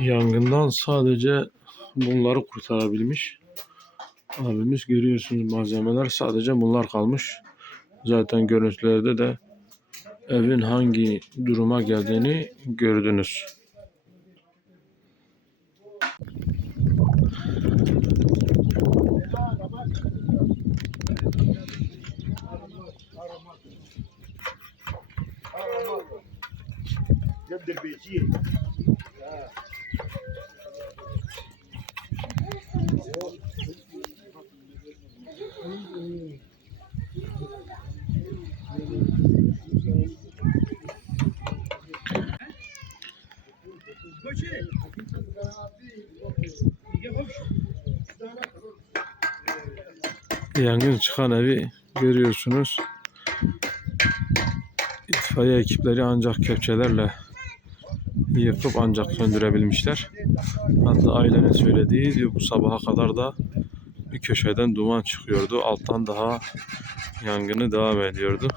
Yangından sadece bunları kurtarabilmiş. Abimiz, görüyorsunuz, malzemeler sadece bunlar kalmış. Zaten görüntülerde de evin hangi duruma geldiğini gördünüz. Yangın çıkan evi görüyorsunuz. İtfaiye ekipleri ancak kepçelerle yıkıp ancak söndürebilmişler. Hatta ailenin söylediği, diyor, bu sabaha kadar da bir köşeden duman çıkıyordu. Alttan daha yangını devam ediyordu.